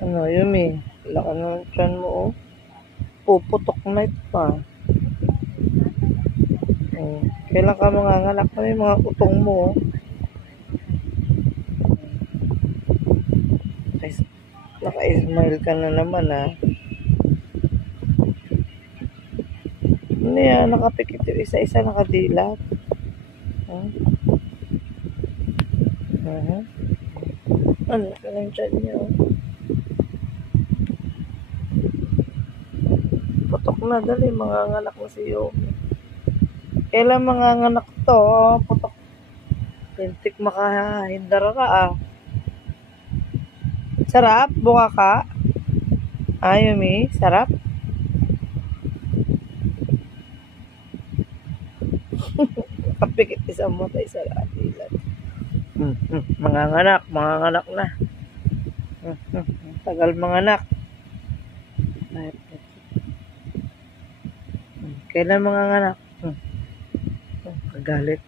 Ano, Yumi? Laka ng tiyan mo, oh. Puputok na ito pa. Kailan ka manganganak na yung mga utong mo, oh. Naka-smile ka na naman, ha. Ano yan? Nakapikit yung isa-isa, nakadilat. Ano ka lang dyan niyo? Putok na, dali. Manganganak na si Yomi. Kailan manganganak to? Putok. Pintik makahindar ka, ah. Sarap? Buka ka? Yomi? Sarap? Kapikit isang mata, isa dilat. Manganganak na. Tagal manganak. Kailan manganganak? Gagalit.